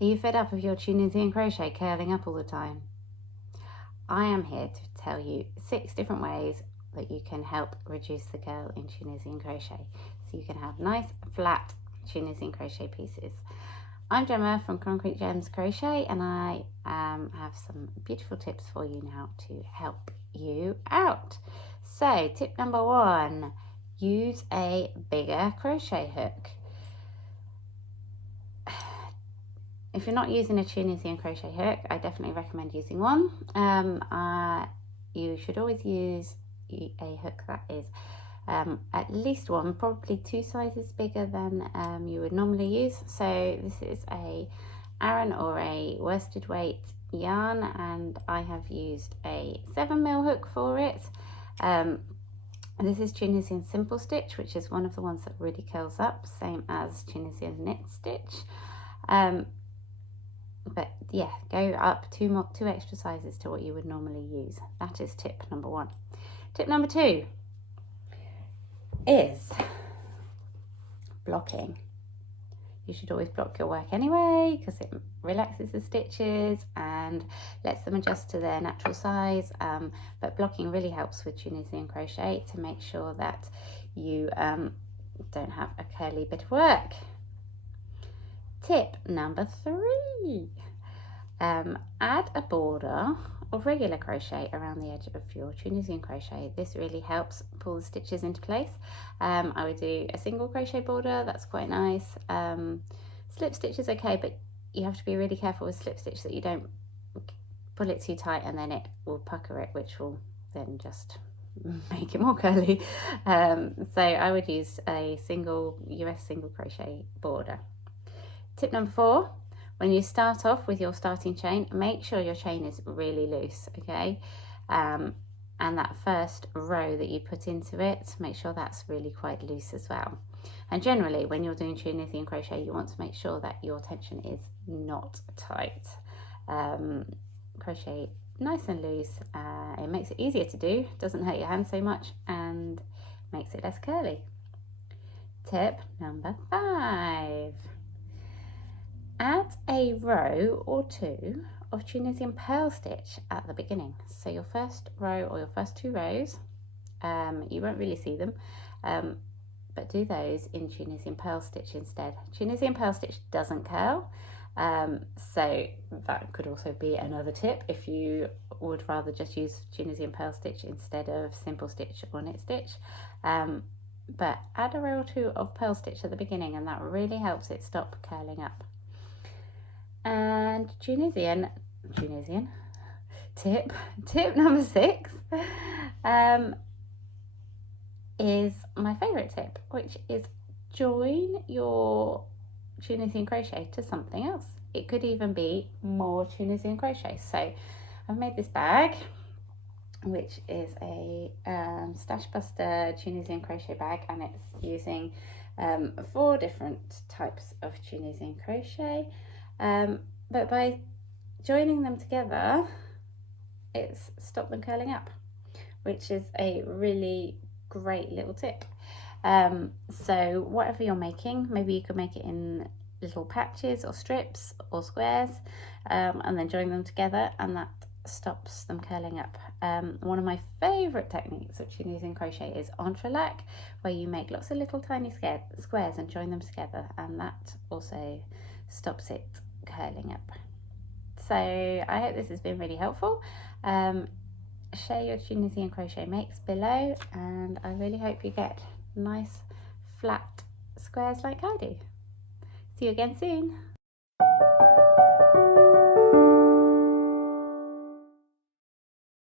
Are you fed up of your Tunisian crochet curling up all the time? I am here to tell you 6 different ways that you can help reduce the curl in Tunisian crochet, so you can have nice flat Tunisian crochet pieces. I'm Gemma from Concrete Gems Crochet, and I have some beautiful tips for you now to help you out. So tip number 1, use a bigger crochet hook. If you're not using a Tunisian crochet hook, I definitely recommend using one. You should always use a hook that is at least one, probably 2 sizes bigger than you would normally use. So this is a Aran or a worsted weight yarn, and I have used a 7mm hook for it. This is Tunisian simple stitch, which is one of the ones that really curls up, same as Tunisian knit stitch. But yeah, go up 2 extra sizes to what you would normally use. That is tip number 1. Tip number 2 is blocking. You should always block your work anyway, because it relaxes the stitches and lets them adjust to their natural size. But blocking really helps with Tunisian crochet to make sure that you don't have a curly bit of work. Tip number 3, add a border of regular crochet around the edge of your Tunisian crochet. This really helps pull the stitches into place. I would do a single crochet border, that's quite nice. Slip stitch is okay, but you have to be really careful with slip stitch that you don't pull it too tight and then it will pucker it, which will then just make it more curly. So I would use a US single crochet border. Tip number 4, when you start off with your starting chain, make sure your chain is really loose, okay? And that first row that you put into it, make sure that's really quite loose as well. And generally, when you're doing Tunisian crochet, you want to make sure that your tension is not tight. Crochet nice and loose. It makes it easier to do, doesn't hurt your hands so much, and makes it less curly. Tip number 5. Add a row or 2 of Tunisian pearl stitch at the beginning. So your first row or your first 2 rows, you won't really see them, but do those in Tunisian pearl stitch instead. Tunisian pearl stitch doesn't curl, so that could also be another tip if you would rather just use Tunisian pearl stitch instead of simple stitch or knit stitch. But add a row or 2 of pearl stitch at the beginning, and that really helps it stop curling up. And Tunisian tip number 6 is my favorite tip, which is join your Tunisian crochet to something else. It could even be more Tunisian crochet. So I've made this bag, which is a Stash Buster Tunisian crochet bag, and it's using 4 different types of Tunisian crochet. But by joining them together, it's stopped them curling up, which is a really great little tip. So whatever you're making, maybe you could make it in little patches or strips or squares, and then join them together, and that stops them curling up. One of my favorite techniques of Tunisian crochet is entrelac, where you make lots of little tiny squares and join them together, and that also stops it curling up. So I hope this has been really helpful. Share your Tunisian crochet makes below, and I really hope you get nice flat squares like I do. See you again soon.